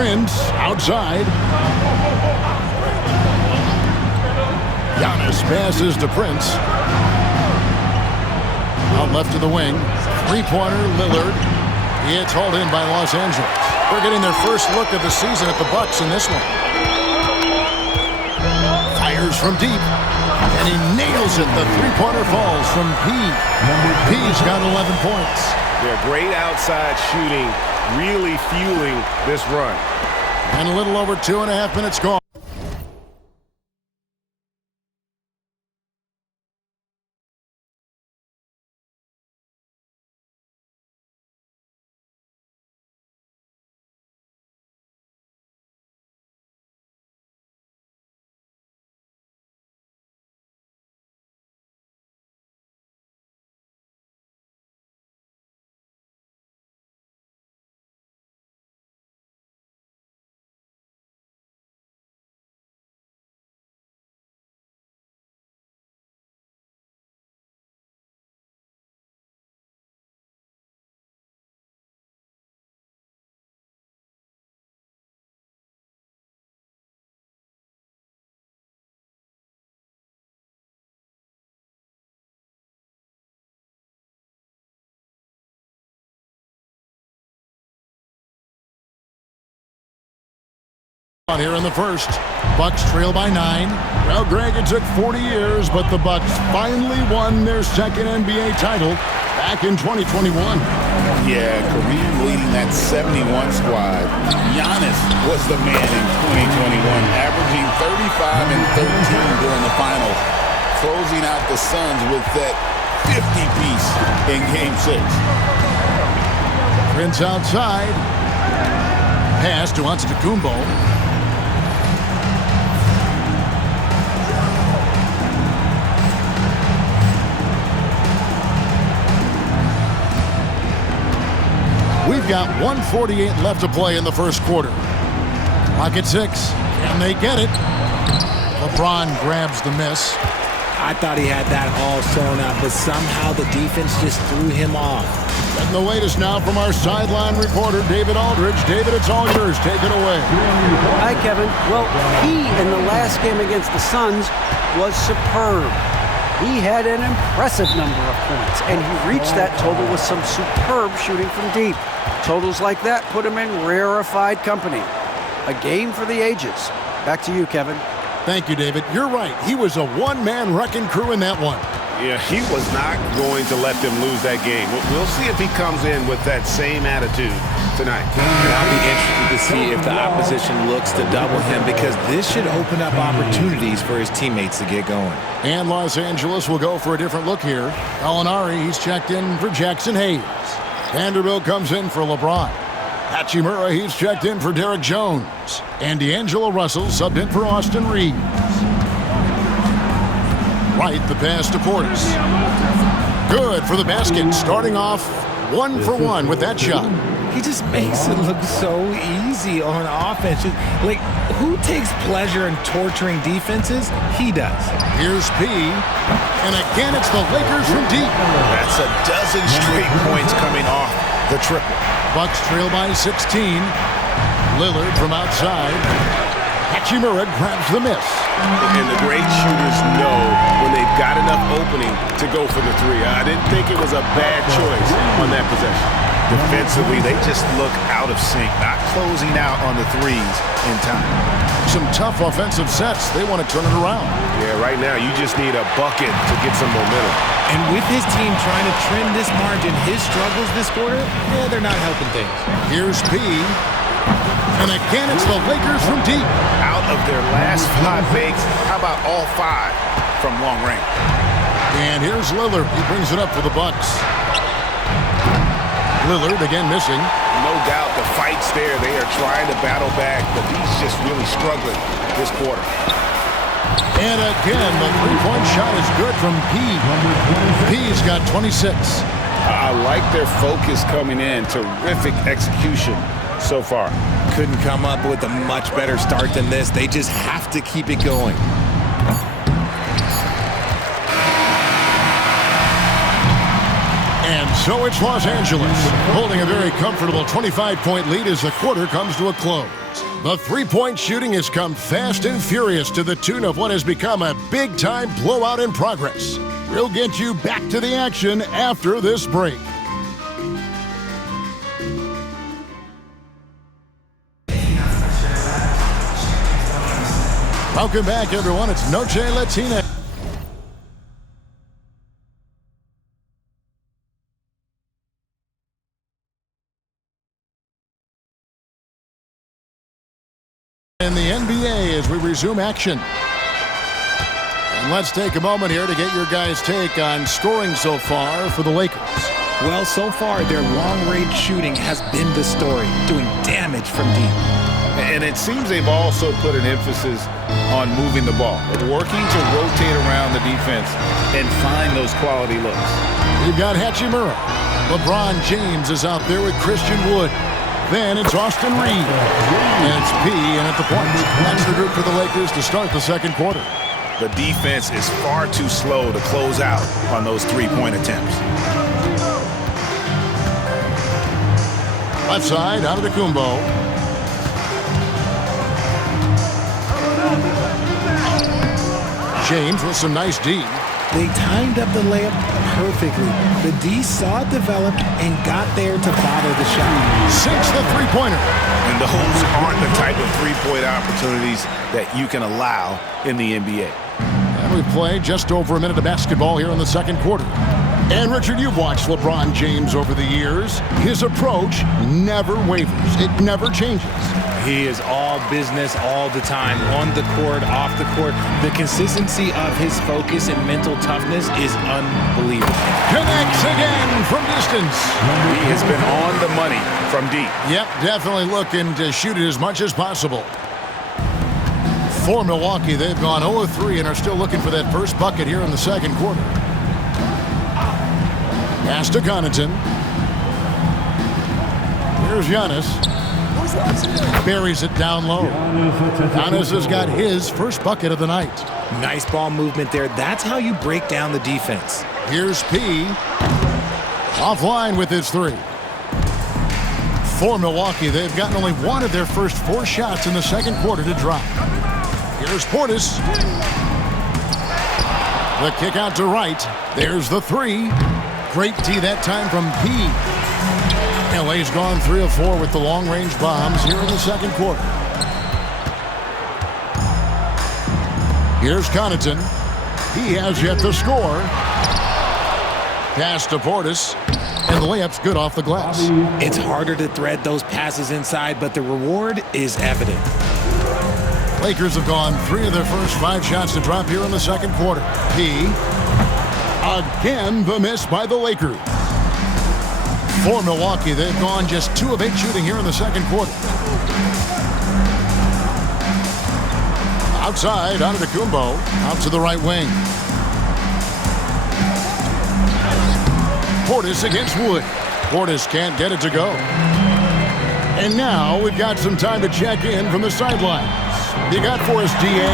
Prince outside. Giannis passes to Prince. Out left to the wing. Three-pointer, Lillard. It's hauled in by Los Angeles. They're getting their first look of the season at the Bucks in this one. Fires from deep. And he nails it. The three-pointer falls from P. P's got 11 points. They're great outside shooting, really fueling this run. And a little over 2.5 minutes gone. Here in the first, Bucks trail by 9. Well, Greg, it took 40 years, but the Bucks finally won their second NBA title back in 2021. Yeah, Kareem leading that 71 squad. Giannis was the man in 2021, averaging 35 and 13 during the finals, closing out the Suns with that 50-piece in Game 6. Prince outside. Pass to Antetokounmpo. We've got 1:48 left to play in the first quarter. Clock at 6. Can they get it? LeBron grabs the miss. I thought he had that all sewn up, but somehow the defense just threw him off. And the latest now from our sideline reporter, David Aldridge. David, it's all yours. Take it away. Hi, Kevin. Well, he in the last game against the Suns was superb. He had an impressive number of points, and he reached that total with some superb shooting from deep. Totals like that put him in rarefied company. A game for the ages. Back to you, Kevin. Thank you, David. You're right. He was a one-man wrecking crew in that one. Yeah, he was not going to let them lose that game. We'll see if he comes in with that same attitude tonight. And I'll be interested to see if the opposition looks to double him, because this should open up opportunities for his teammates to get going. And Los Angeles will go for a different look here. Gallinari, he's checked in for Jackson Hayes. Vanderbilt comes in for LeBron. Hachimura, he's checked in for Derek Jones. And D'Angelo Russell subbed in for Austin Reeves. Right, the pass to Portis. Good for the basket, starting off 1 for 1 with that shot. He just makes it look so easy on offense. Like, who takes pleasure in torturing defenses? He does. Here's P. And again, it's the Lakers from deep. That's a dozen straight points coming off the triple. Bucks trail by 16. Lillard from outside. Hachimura grabs the miss. And the great shooters know when they've got enough opening to go for the three. I didn't think it was a bad choice on that possession. Defensively, they just look out of sync, not closing out on the threes in time. Some tough offensive sets. They want to turn it around. Yeah, right now you just need a bucket to get some momentum. And with his team trying to trim this margin, his struggles this quarter, they're not helping things. Here's P. And again, it's the Lakers from deep. Out of their last 5 makes, how about all 5 from long range? And here's Lillard. He brings it up for the Bucks. Lillard again missing. No doubt the fight's there. They are trying to battle back, but he's just really struggling this quarter. And again, the three-point shot is good from P. P's got 26. I like their focus coming in. Terrific execution so far. Couldn't come up with a much better start than this. They just have to keep it going. And so it's Los Angeles, holding a very comfortable 25-point lead as the quarter comes to a close. The three-point shooting has come fast and furious to the tune of what has become a big-time blowout in progress. We'll get you back to the action after this break. Welcome back, everyone. It's Noche Latina. In the NBA as we resume action. And let's take a moment here to get your guys' take on scoring so far for the Lakers. Well, so far, their long-range shooting has been the story, doing damage from deep. And it seems they've also put an emphasis on moving the ball, working to rotate around the defense and find those quality looks. We've got Hachimura. LeBron James is out there with Christian Wood. Then it's Austin Reeves. And it's P in at the point. That's the group for the Lakers to start the second quarter. The defense is far too slow to close out on those three-point attempts. Left side, out of the Kumbo. James with some nice D. They timed up the layup perfectly. The D saw it develop and got there to bother the shot. Sinks the three-pointer. And those aren't the type of three-point opportunities that you can allow in the NBA. And we play just over a minute of basketball here in the second quarter. And Richard, you've watched LeBron James over the years. His approach never wavers. It never changes. He is all business all the time, on the court, off the court. The consistency of his focus and mental toughness is unbelievable. Connects again from distance. He has been on the money from deep. Yep, definitely looking to shoot it as much as possible. For Milwaukee, they've gone 0-3 and are still looking for that first bucket here in the second quarter. Pass to Connaughton. Here's Giannis. Buries it down low. Giannis has got his first bucket of the night. Nice ball movement there. That's how you break down the defense. Here's P. Offline with his three. For Milwaukee, they've gotten only one of their first four shots in the second quarter to drop. Here's Portis. The kick out to right. There's the three. Great D that time from P. LA's gone 3 of 4 with the long-range bombs here in the second quarter. Here's Connaughton. He has yet to score. Pass to Portis. And the layup's good off the glass. It's harder to thread those passes inside, but the reward is evident. Lakers have gone 3 of their first 5 shots to drop here in the second quarter. P. Again, the miss by the Lakers. For Milwaukee, they've gone just 2 of 8 shooting here in the second quarter. Outside, out of the Kumbo, out to the right wing. Portis against Wood. Portis can't get it to go. And now we've got some time to check in from the sidelines. You got for us, D.A.?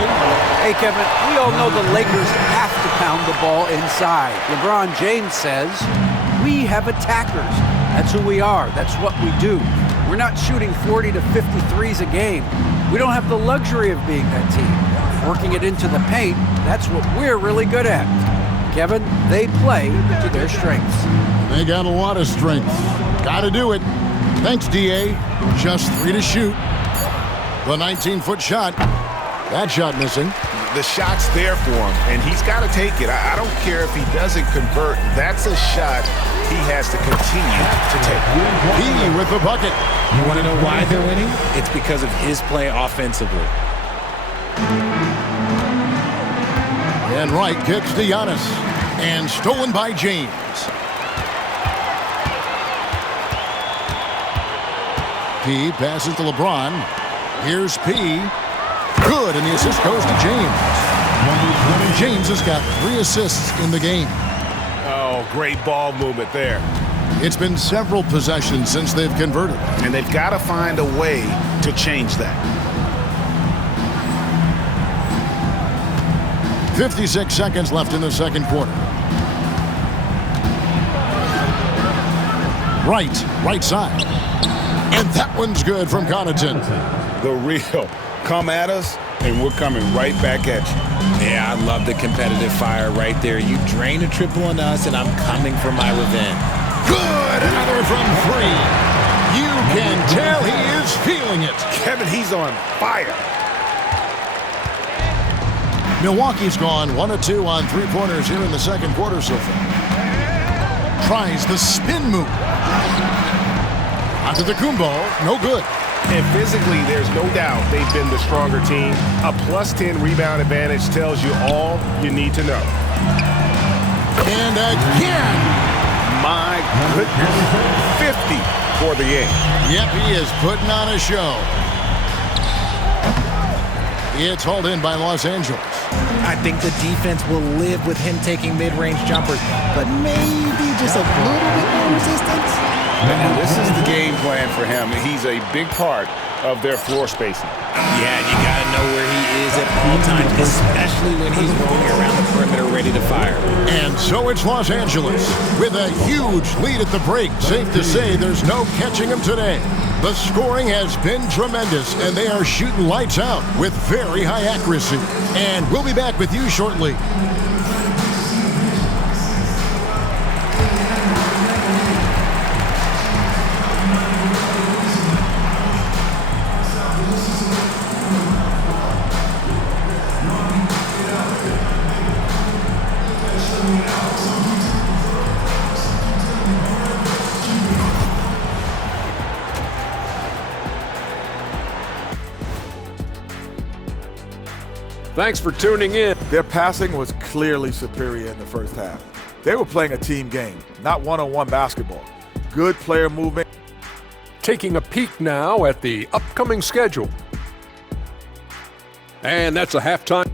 Hey, Kevin, we all know the Lakers have to pound the ball inside. LeBron James says, we have attackers. That's who we are. That's what we do. We're not shooting 40 to 53s a game. We don't have the luxury of being that team. Working it into the paint, that's what we're really good at. Kevin, they play to their strengths. They got a lot of strength. Got to do it. Thanks, D.A. Just 3 to shoot. The 19-foot shot. That shot missing. The shot's there for him, and he's got to take it. I don't care if he doesn't convert. That's a shot he has to continue to take. He with the bucket. You want to know why they're winning? It's because of his play offensively. And Wright kicks to Giannis. And stolen by James. P passes to LeBron. Here's P. Good, and the assist goes to James. James has got 3 assists in the game. Oh, great ball movement there. It's been several possessions since they've converted. And they've got to find a way to change that. 56 seconds left in the second quarter. Right side. And that one's good from Connaughton. the real. Come at us, and we're coming right back at you. Yeah, I love the competitive fire right there. You drain a triple on us, and I'm coming for my revenge. Good! Another from 3. You can tell he is feeling it. Kevin, he's on fire. Milwaukee's gone 1 of 2 on three-pointers here in the second quarter so far. Tries the spin move. Onto the Kumbo, no good. And physically, there's no doubt they've been the stronger team. A +10 rebound advantage tells you all you need to know. And again. My goodness. 50 for the game. Yep, he is putting on a show. It's hauled in by Los Angeles. I think the defense will live with him taking mid-range jumpers, but maybe just a little bit more resistance. And this is the game plan for him. He's a big part of their floor spacing. Yeah, you got to know where he is at all times, especially when he's roaming around the perimeter ready to fire. And so it's Los Angeles with a huge lead at the break. Safe to say there's no catching them today. The scoring has been tremendous, and they are shooting lights out with very high accuracy. And we'll be back with you shortly. Thanks for tuning in. Their passing was clearly superior in the first half. They were playing a team game, not one-on-one basketball. Good player movement. Taking a peek now at the upcoming schedule. And that's a halftime.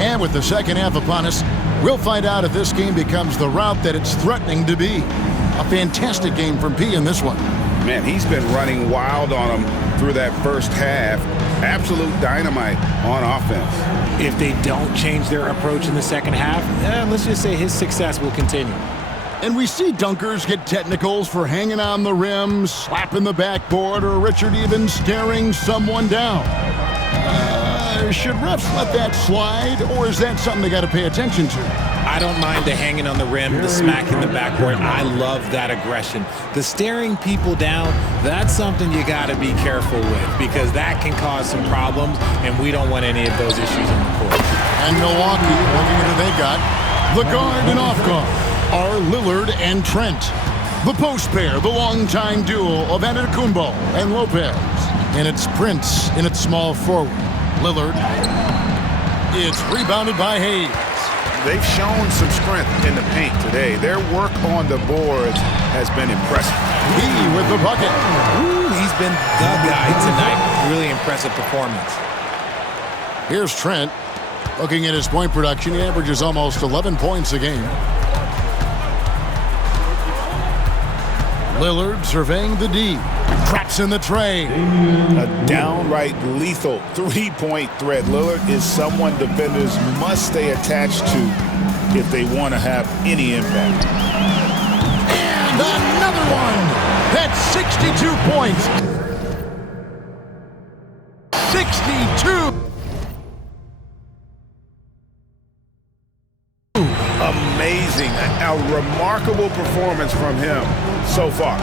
And with the second half upon us, we'll find out if this game becomes the route that it's threatening to be. A fantastic game from P in this one. Man, he's been running wild on them through that first half. Absolute dynamite on offense. If they don't change their approach in the second half, let's just say his success will continue. And we see dunkers get technicals for hanging on the rim, slapping the backboard, or Richard even staring someone down. Should refs let that slide, or is that something they got to pay attention to? I don't mind the hanging on the rim, the smacking the backboard. I love that aggression. The staring people down, that's something you got to be careful with because that can cause some problems, and we don't want any of those issues on the court. And Milwaukee, looking at who they got, the guard and off guard are Lillard and Trent. The post pair, the longtime duo of Antetokounmpo and Lopez. And it's Prince in its small forward. Lillard. It's rebounded by Hayes. They've shown some strength in the paint today. Their work on the boards has been impressive. He with the bucket. Ooh, he's been the guy tonight. Really impressive performance. Here's Trent. Looking at his point production, he averages almost 11 points a game. Lillard surveying the D. Traps in the tray. A downright lethal three-point threat. Lillard is someone defenders must stay attached to if they want to have any impact. And another one. That's 62 points. 62. Amazing. A remarkable performance from him so far.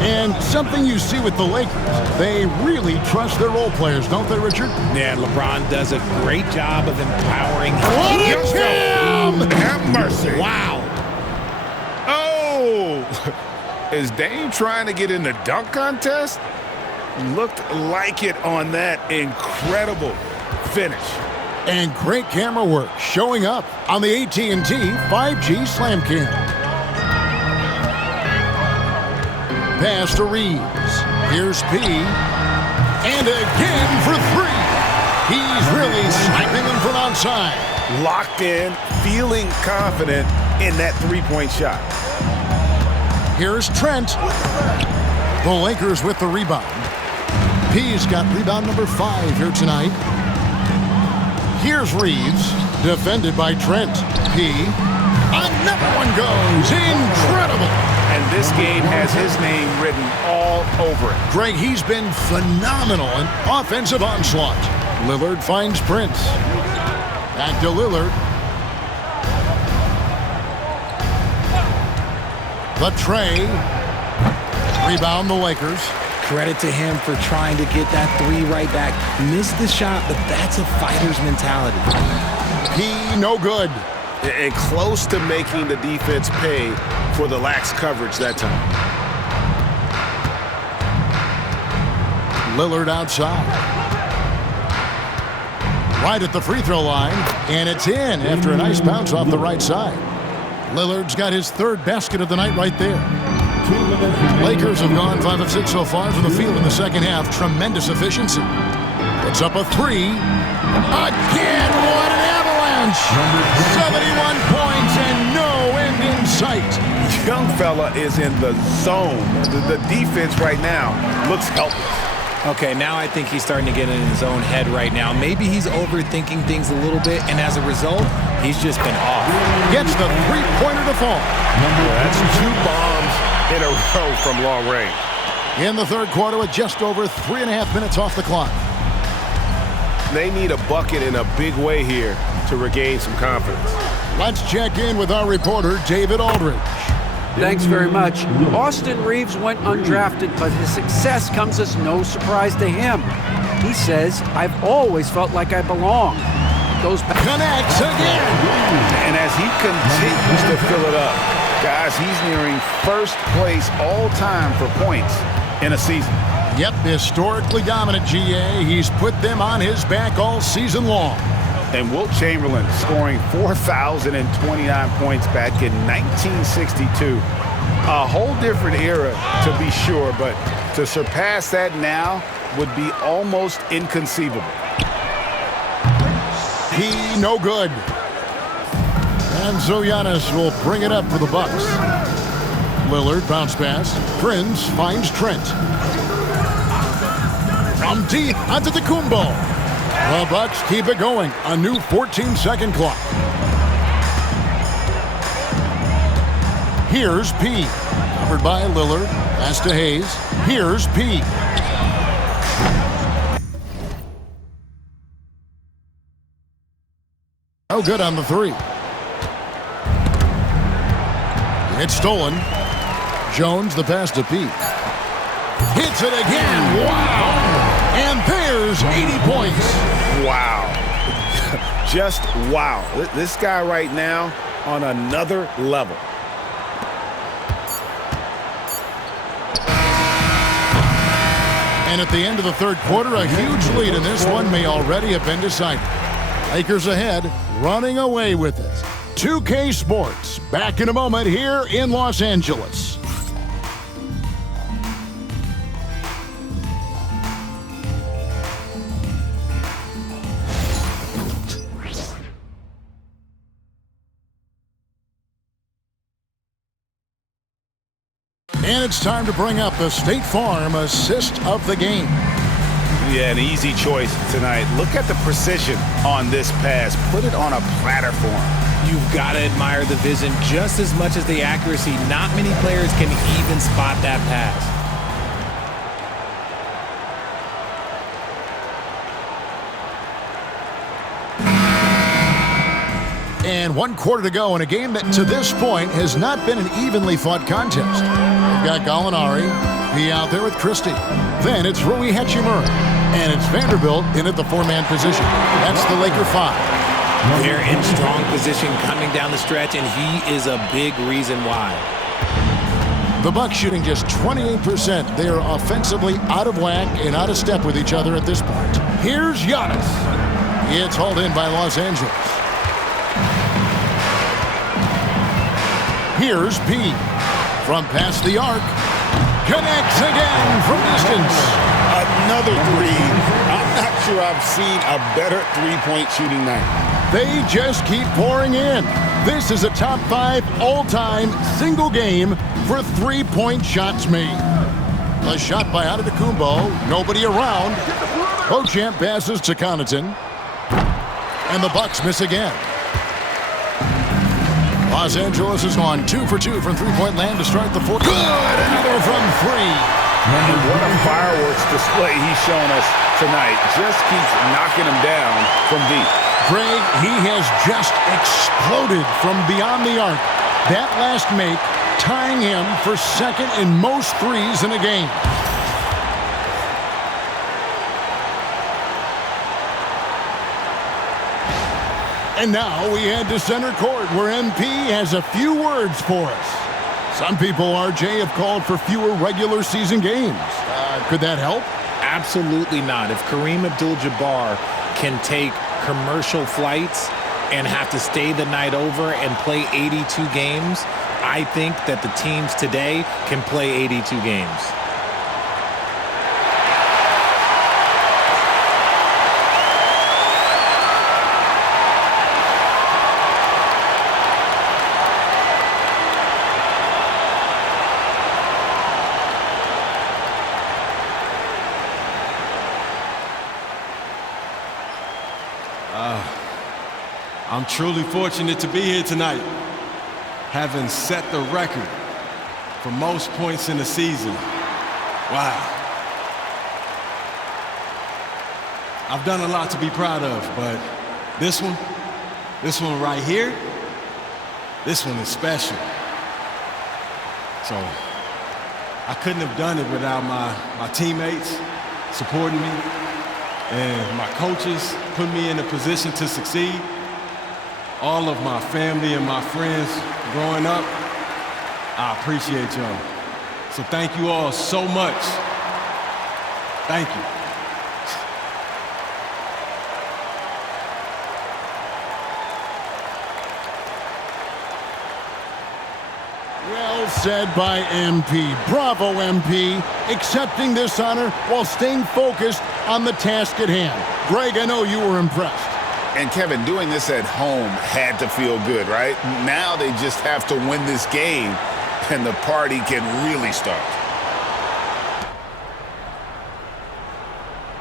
And something you see with the Lakers, they really trust their role players, don't they, Richard? Yeah, LeBron does a great job of empowering. What a jam! Have mercy. Wow. Oh! Is Dame trying to get in the dunk contest? Looked like it on that incredible finish. And great camera work showing up on the AT&T 5G Slam Cam. Pass to Reeves. Here's P. And again for 3. He's really sniping them from outside. Locked in, feeling confident in that three-point shot. Here's Trent. The Lakers with the rebound. P's got rebound number 5 here tonight. Here's Reeves, defended by Trent. P Another one goes. Incredible. And this game has his name written all over it. Greg, he's been phenomenal in offensive onslaught. Lillard finds Prince. Back to Lillard. The tray. Rebound the Lakers. Credit to him for trying to get that three right back. Missed the shot, but that's a fighter's mentality. He no good. And close to making the defense pay for the lax coverage that time. Lillard outside. Right at the free throw line, and it's in after a nice bounce off the right side. Lillard's got his third basket of the night right there. Lakers have gone 5 of 6 so far from the field in the second half. Tremendous efficiency. Puts up a three. Again, what an avalanche! 71 points and no end in sight. Young fella is in the zone. The defense right now looks helpless. Okay, now I think he's starting to get in his own head right now. Maybe he's overthinking things a little bit, and as a result, he's just been off. Gets the three-pointer to fall. That's 2 bombs in a row from long range. In the third quarter with just over 3.5 minutes off the clock. They need a bucket in a big way here to regain some confidence. Let's check in with our reporter, David Aldridge. Thanks very much. Austin Reeves went undrafted, but his success comes as no surprise to him. He says, I've always felt like I belong. Goes back. Connects again. And as he continues to fill it up, guys, he's nearing first place all time for points in a season. Yep, historically dominant GA. He's put them on his back all season long. And Wilt Chamberlain scoring 4,029 points back in 1962. A whole different era, to be sure, but to surpass that now would be almost inconceivable. He no good. And so Giannis will bring it up for the Bucks. Lillard bounce pass. Prince finds Trent. From deep onto the Kumbo. The Bucks keep it going. A new 14-second clock. Here's P. Covered by Lillard. Pass to Hayes. Here's P. Oh, good on the three. It's stolen. Jones the pass to P. Hits it again. Wow. And there's 80 points. Wow. Just wow. This guy right now on another level. And at the end of the third quarter, a huge lead in this one may already have been decided. Lakers ahead, running away with it. 2K Sports, back in a moment here in Los Angeles. And it's time to bring up the State Farm assist of the game. Yeah, an easy choice tonight. Look at the precision on this pass. Put it on a platter for him. You've got to admire the vision just as much as the accuracy. Not many players can even spot that pass. And 1 quarter to go in a game that to this point has not been an evenly fought contest. They've got Gallinari, he out there with Christie. Then it's Rui Hachimura. And it's Vanderbilt in at the 4-man position. That's the Laker 5. They're in strong position coming down the stretch, and he is a big reason why. The Bucks shooting just 28%. They are offensively out of whack and out of step with each other at this point. Here's Giannis. It's hauled in by Los Angeles. Here's P. From past the arc. Connects again from distance. Another three. I'm not sure I've seen a better three-point shooting night. They just keep pouring in. This is a top 5 all-time single game for three-point shots made. A shot by Antetokounmpo. Nobody around. Beauchamp passes to Connaughton. And the Bucks miss again. Los Angeles has gone 2 for 2 from three-point land to start the fourth. Good! Another from three. And what a fireworks display he's shown us tonight. Just keeps knocking them down from deep. Greg, he has just exploded from beyond the arc. That last make tying him for second in most threes in a game. And now we head to center court where MP has a few words for us. Some people, RJ, have called for fewer regular season games. Could that help? Absolutely not. If Kareem Abdul-Jabbar can take commercial flights and have to stay the night over and play 82 games, I think that the teams today can play 82 games. I'm truly fortunate to be here tonight, having set the record for most points in the season. Wow. I've done a lot to be proud of, but this one right here, this one is special. So I couldn't have done it without my teammates supporting me and my coaches putting me in a position to succeed. All of my family and my friends growing up, I appreciate y'all. So thank you all so much. Thank you. Well said by MP. Bravo, MP. Accepting this honor while staying focused on the task at hand. Greg, I know you were impressed. And Kevin, doing this at home had to feel good, right? Now they just have to win this game, and the party can really start.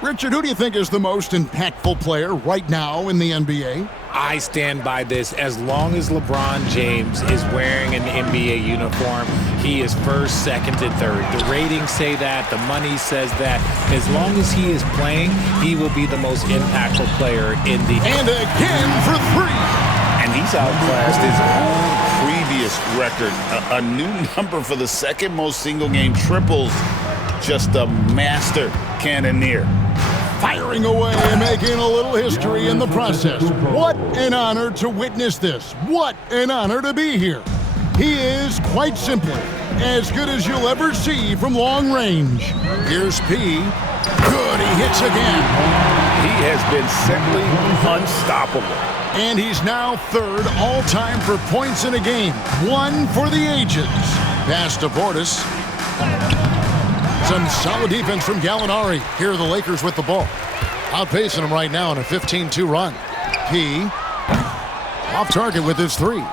Richard, who do you think is the most impactful player right now in the NBA? I stand by this. As long as LeBron James is wearing an NBA uniform, he is first, second, and third. The ratings say that. The money says that. As long as he is playing, he will be the most impactful player in the... And again for three. And he's outclassed his own previous record. A new number for the second most single-game triples. Just a master cannoneer. Firing away and making a little history in the process. What an honor to witness this. What an honor to be here. He is, quite simply, as good as you'll ever see from long range. Here's P. Good, he hits again. He has been simply unstoppable. And he's now third all-time for points in a game. One for the ages. Pass to Portis. Some solid defense from Gallinari. Here are the Lakers with the ball. Outpacing them right now in a 15-2 run. P. Off target with his three.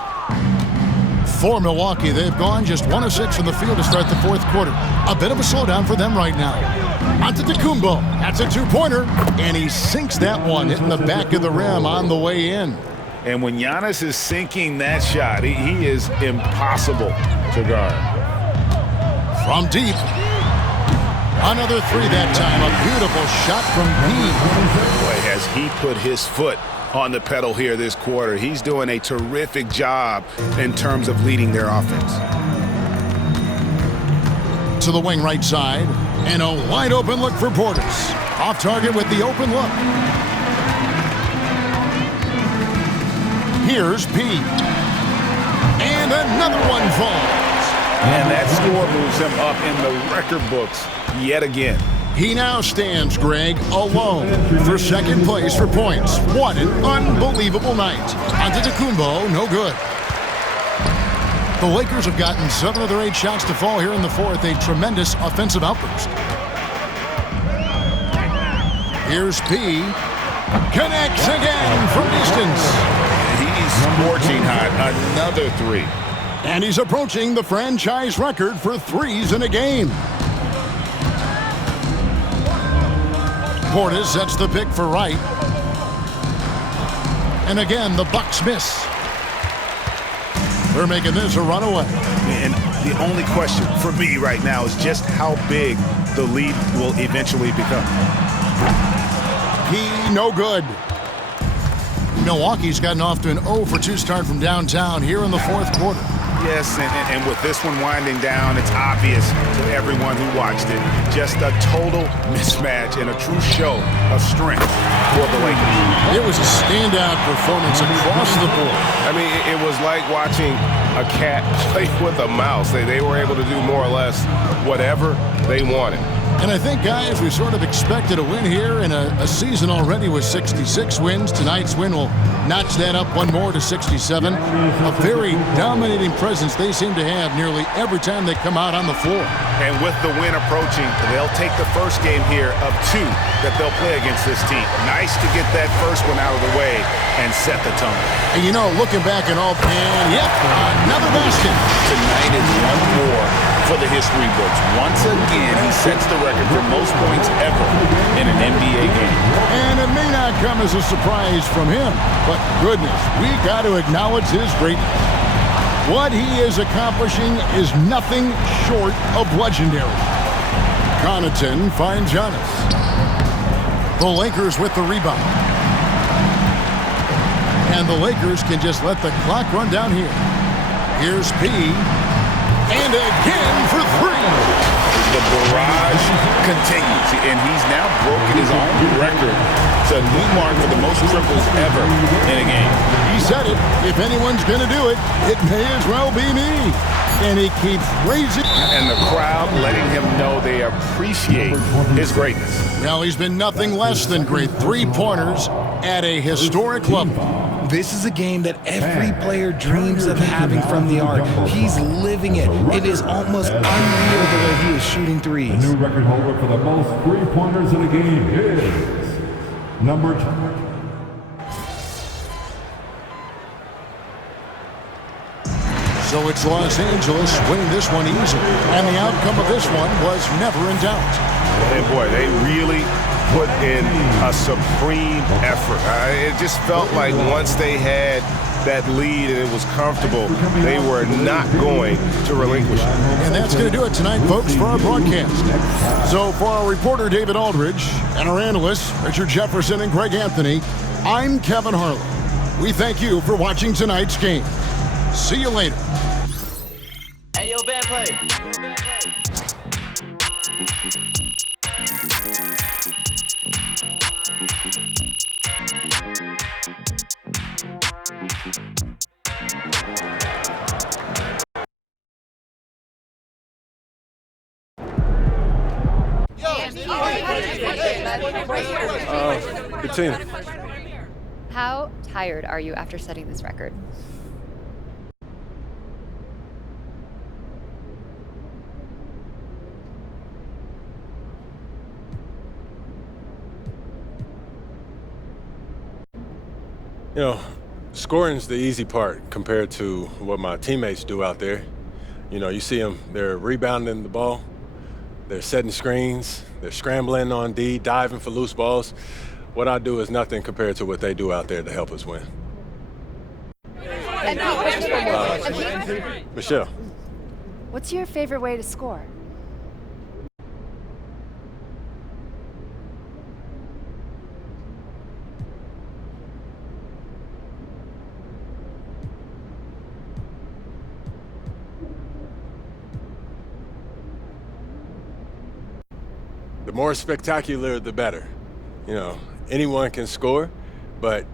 For Milwaukee, they've gone just 1 of 6 from the field to start the fourth quarter. A bit of a slowdown for them right now. Antetokounmpo. That's a two-pointer. And he sinks that one, hitting the back of the rim on the way in. And when Giannis is sinking that shot, he is impossible to guard. From deep. Another three that time. A beautiful shot from P. Boy, has he put his foot on the pedal here this quarter. He's doing a terrific job in terms of leading their offense. To the wing right side. And a wide open look for Portis. Off target with the open look. Here's P. And another one falls. And that score moves him up in the record books yet again. He now stands, Greg, alone for second place for points. What an unbelievable night. Antetokounmpo, no good. The Lakers have gotten 7 of their 8 shots to fall here in the fourth. A tremendous offensive outburst. Here's P. Connects again from distance. He's scorching hot. Another three. And he's approaching the franchise record for threes in a game. Portis sets the pick for Wright. And again, the Bucks miss. They're making this a runaway. And the only question for me right now is just how big the lead will eventually become. No good. Milwaukee's gotten off to an 0-for-2 start from downtown here in the fourth quarter. Yes, and with this one winding down, it's obvious to everyone who watched it. Just a total mismatch and a true show of strength for the Lakers. It was a standout performance across the board. I mean, it was like watching a cat play with a mouse. They were able to do more or less whatever they wanted. And I think, guys, we sort of expected a win here in a season already with 66 wins. Tonight's win will notch that up one more to 67. A very dominating presence they seem to have nearly every time they come out on the floor. And with the win approaching, they'll take the first game here of 2 that they'll play against this team. Nice to get that first one out of the way and set the tone. And you know, looking back at all, and yep, another basket. Tonight is one more for the history books. Once again, he sets the record for most points ever in an NBA game. And it may not come as a surprise from him, but goodness, we got to acknowledge his greatness. What he is accomplishing is nothing short of legendary. Connaughton finds Giannis. The Lakers with the rebound. And the Lakers can just let the clock run down here. Here's P. And again for 3. The barrage continues, and he's now broken his own record to a new mark for the most triples ever in a game. He said it. If anyone's going to do it, it may as well be me. And he keeps raising. And the crowd letting him know they appreciate his greatness. Well, he's been nothing less than great. 3-pointers at a historic level. This is a game that every player dreams of having from the arc. He's living it. It is almost unreal the way he is shooting threes. The new record holder for the most 3-pointers in a game is number 2. So it's Los Angeles winning this one easily. And the outcome of this one was never in doubt. And boy, they really put in a supreme effort. It just felt like once they had that lead and it was comfortable, they were not going to relinquish it. And that's going to do it tonight, folks, for our broadcast. So for our reporter, David Aldridge, and our analysts, Richard Jefferson and Greg Anthony, I'm Kevin Harlan. We thank you for watching tonight's game. See you later. Hey, yo, bad play. Good team. How tired are you after setting this record? You know, scoring's the easy part compared to what my teammates do out there. You know, you see them, they're rebounding the ball, they're setting screens, they're scrambling on D, diving for loose balls. What I do is nothing compared to what they do out there to help us win. Michelle. What's your favorite way to score? The more spectacular, the better. You know, anyone can score, but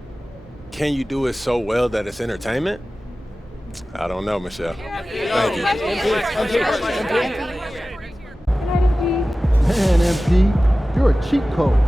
can you do it so well that it's entertainment? I don't know, Michelle. Thank you. Man, MP, you're a cheat code.